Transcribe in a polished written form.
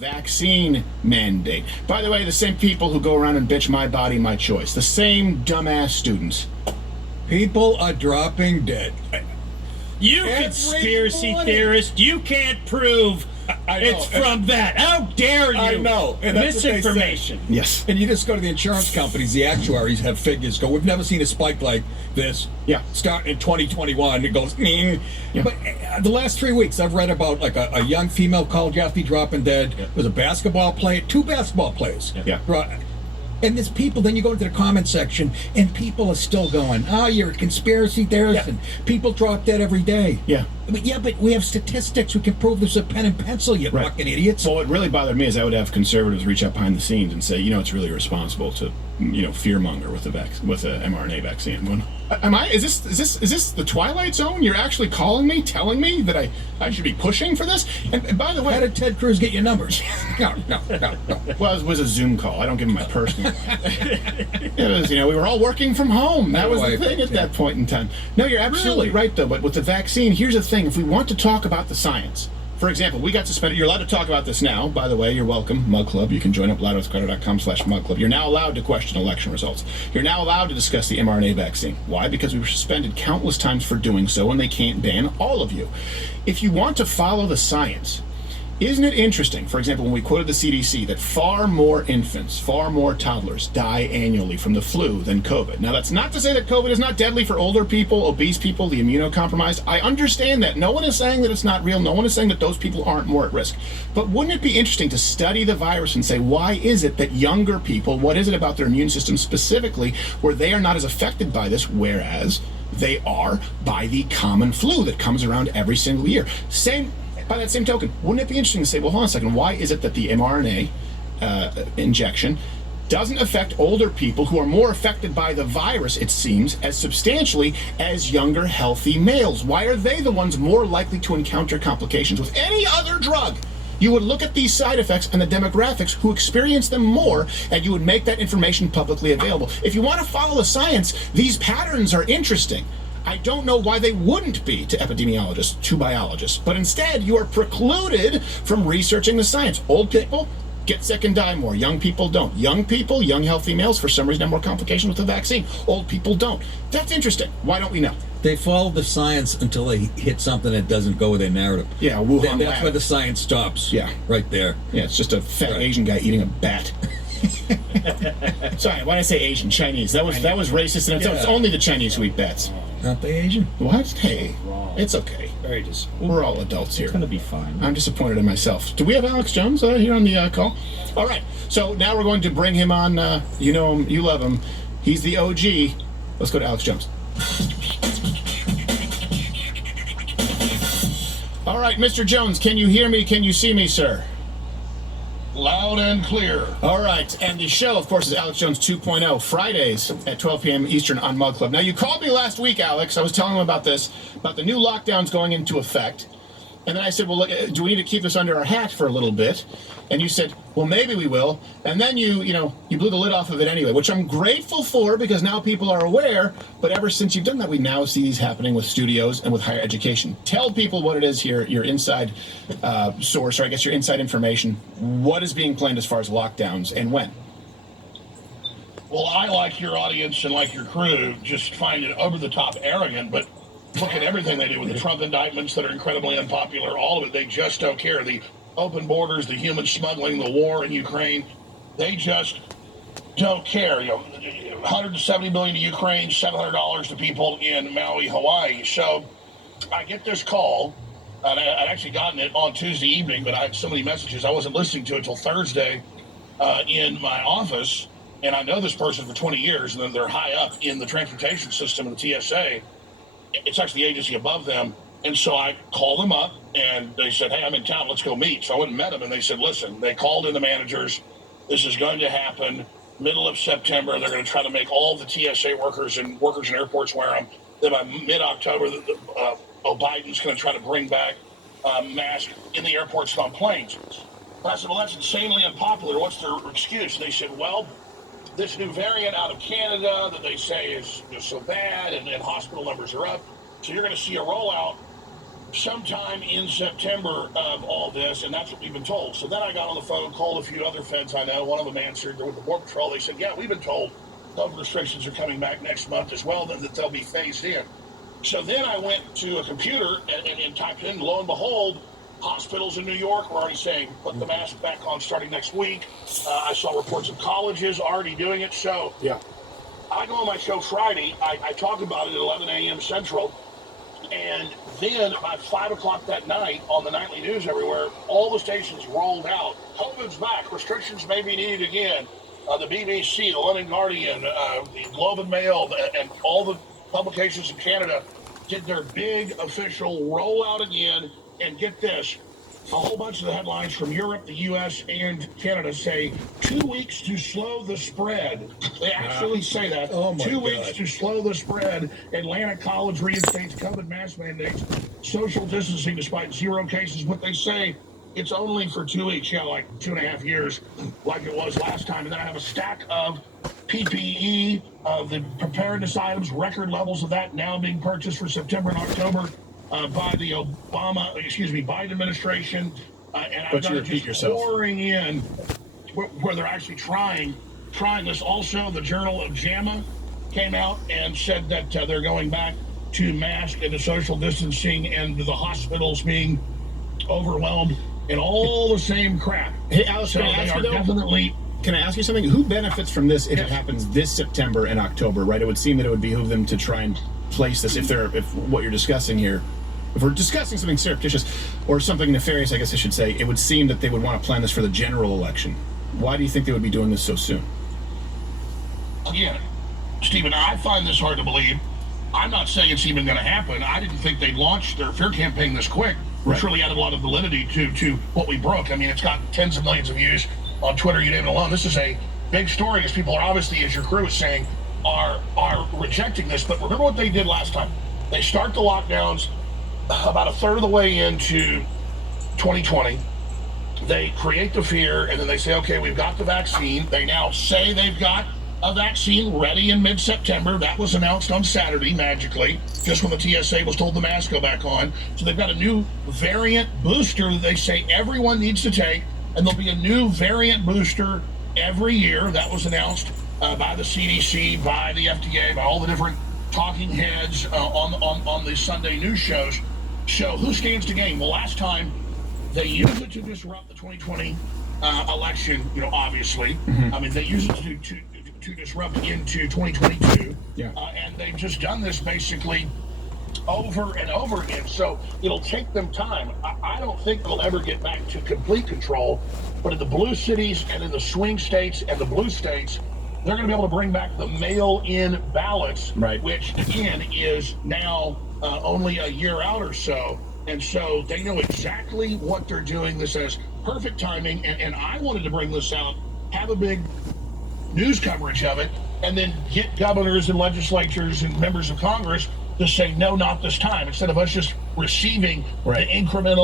vaccine mandate. By the way, the same people who go around and bitch my body, my choice. The same dumbass students. People are dropping dead. You conspiracy theorist, you can't prove it's from that. How dare you? I know. And that's misinformation. Yes. And you just go to the insurance companies, the actuaries have figures go, we've never seen a spike like this. Yeah. Start in 2021, it goes, Yeah. But the last 3 weeks, I've read about like a young female college athlete dropping dead. Yeah. There's a basketball player, 2 basketball players. Yeah. And there's people, then you go into the comment section, and people are still going, you're a conspiracy theorist, Yeah. and people drop dead every day. Yeah. But we have statistics. We can prove this with pen and pencil, you Right. fucking idiots. So what really bothered me is I would have conservatives reach out behind the scenes and say, it's really irresponsible to, fearmonger with a mRNA vaccine. I'm going, is this the Twilight Zone? You're actually calling me, telling me that I should be pushing for this? And by the way, how did Ted Cruz get your numbers? No. Well, it was a Zoom call. I don't give him my personal. It was, we were all working from home. That was the thing at that point in time. No, you're absolutely right, though. But with the vaccine, here's the thing. If we want to talk about the science, for example, we got suspended. You're allowed to talk about this now. By the way, you're welcome, Mug Club. You can join up loudwithcrowder.com/Mug Club. You're now allowed to question election results. You're now allowed to discuss the mRNA vaccine. Why? Because we were suspended countless times for doing so, and they can't ban all of you. If you want to follow the science, isn't it interesting, for example, when we quoted the CDC, that far more infants, far more toddlers die annually from the flu than COVID? Now, that's not to say that COVID is not deadly for older people, obese people, the immunocompromised. I understand that. No one is saying that it's not real. No one is saying that those people aren't more at risk. But wouldn't it be interesting to study the virus and say, why is it that younger people, what is it about their immune system specifically, where they are not as affected by this, whereas they are by the common flu that comes around every single year? By that same token, wouldn't it be interesting to say, well, hold on a second, why is it that the mRNA injection doesn't affect older people who are more affected by the virus, it seems, as substantially as younger, healthy males? Why are they the ones more likely to encounter complications? With any other drug, you would look at these side effects and the demographics who experience them more, and you would make that information publicly available. If you want to follow the science, these patterns are interesting. I don't know why they wouldn't be to epidemiologists, to biologists, but instead you are precluded from researching the science. Old people get sick and die more. Young people don't. Young people, young healthy males, for some reason have more complications with the vaccine. Old people don't. That's interesting. Why don't we know? They follow the science until they hit something that doesn't go with their narrative. Yeah, Wuhan That's lab. where the science stops. Yeah. Right there. Yeah, it's just a fat Asian guy eating a bat. Sorry, why did I say Asian? Chinese. That was racist, and it's only the Chinese who eat bats. Aren't they Asian? What? Hey, it's okay. Very disappointing. We're all adults here. It's going to be fine. I'm disappointed in myself. Do we have Alex Jones here on the call? All right. So now we're going to bring him on. You know him. You love him. He's the OG. Let's go to Alex Jones. All right, Mr. Jones, can you hear me? Can you see me, sir? Loud and clear. All right, and the show, of course, is Alex Jones 2.0, Fridays at 12 p.m. Eastern on Mug Club. Now, you called me last week, Alex. I was telling him about this, about the new lockdowns going into effect. And then I said, well, look, do we need to keep this under our hat for a little bit? And you said, well, maybe we will. And then you blew the lid off of it anyway, which I'm grateful for because now people are aware. But ever since you've done that, we now see these happening with studios and with higher education. Tell people what it is here, your inside source, or I guess your inside information. What is being planned as far as lockdowns and when? Well, I, like your audience and like your crew, just find it over-the-top arrogant, but look at everything they do with the Trump indictments that are incredibly unpopular, all of it. They just don't care. The open borders, the human smuggling, the war in Ukraine, they just don't care. $170 million to Ukraine, $700 to people in Maui, Hawaii. So I get this call, and I'd actually gotten it on Tuesday evening, but I had so many messages I wasn't listening to it until Thursday in my office. And I know this person for 20 years, and then they're high up in the transportation system of the TSA. It's actually the agency above them. And so I called them up, and they said, hey, I'm in town. Let's go meet. So I went and met them, and they said, listen, they called in the managers. This is going to happen middle of September. They're going to try to make all the TSA workers in airports wear them. Then by mid-October, Biden's going to try to bring back masks in the airports and on planes. And I said, well, that's insanely unpopular. What's their excuse? And they said, well, this new variant out of Canada that they say is so bad and hospital numbers are up. So you're going to see a rollout sometime in September of all this, and that's what we've been told. So then I got on the phone, called a few other feds I know. One of them answered with the Border Patrol. They said, yeah, we've been told COVID restrictions are coming back next month as well, that they'll be phased in. So then I went to a computer and typed in, lo and behold, hospitals in New York were already saying, put the mask back on starting next week. I saw reports of colleges already doing it. So Yeah. I go on my show Friday. I talk about it at 11 a.m. Central. And then about 5 o'clock that night on the nightly news everywhere, all the stations rolled out. COVID's back. Restrictions may be needed again. The BBC, the London Guardian, the Globe and Mail, and all the publications in Canada did their big official rollout again. And get this, a whole bunch of the headlines from Europe, the U.S., and Canada say 2 weeks to slow the spread. They actually say that. Oh my 2 God. weeks to slow the spread. Atlanta College reinstates COVID mask mandates, social distancing despite 0 cases. But they say it's only for 2 weeks. Yeah, like 2.5 years, like it was last time. And then I have a stack of PPE, of the preparedness items, record levels of that now being purchased for September and October. By the Biden administration, and I've got it just pouring in where they're actually trying this. Also, the Journal of JAMA came out and said that they're going back to mask and to social distancing and to the hospitals being overwhelmed and all the same crap. Hey, Alice, So can I they ask are you though? definitely. Can I ask you something? Who benefits from this if it Yes. happens this September and October? Right? It would seem that it would behoove them to try and place this if what you're discussing here. If we're discussing something surreptitious or something nefarious, I guess I should say, it would seem that they would want to plan this for the general election. Why do you think they would be doing this so soon? Again, Stephen, I find this hard to believe. I'm not saying it's even going to happen. I didn't think they'd launch their fear campaign this quick, which Right. really added a lot of validity to what we broke. I mean, it's got tens of millions of views on Twitter, you name it alone. This is a big story, because people are obviously, as your crew is saying, are rejecting this. But remember what they did last time. They start the lockdowns about a third of the way into 2020. They create the fear, and then they say, okay, we've got the vaccine. They now say they've got a vaccine ready in mid-September. That was announced on Saturday, magically, just when the TSA was told the masks go back on. So they've got a new variant booster that they say everyone needs to take, and there'll be a new variant booster every year. That was announced by the CDC, by the FDA, by all the different talking heads on the Sunday news shows. So who stands to gain? Well, last time they used it to disrupt the 2020 election, obviously. Mm-hmm. I mean, they used it to disrupt into 2022. Yeah. And they've just done this basically over and over again. So it'll take them time. I don't think they'll ever get back to complete control, but in the blue cities and in the swing states and the blue states, they're going to be able to bring back the mail-in ballots, Right. which again is now only a year out or so. And so they know exactly what they're doing. This has perfect timing. And I wanted to bring this out, have a big news coverage of it, and then get governors and legislatures and members of Congress to say, no, not this time, instead of us just receiving Right. the incremental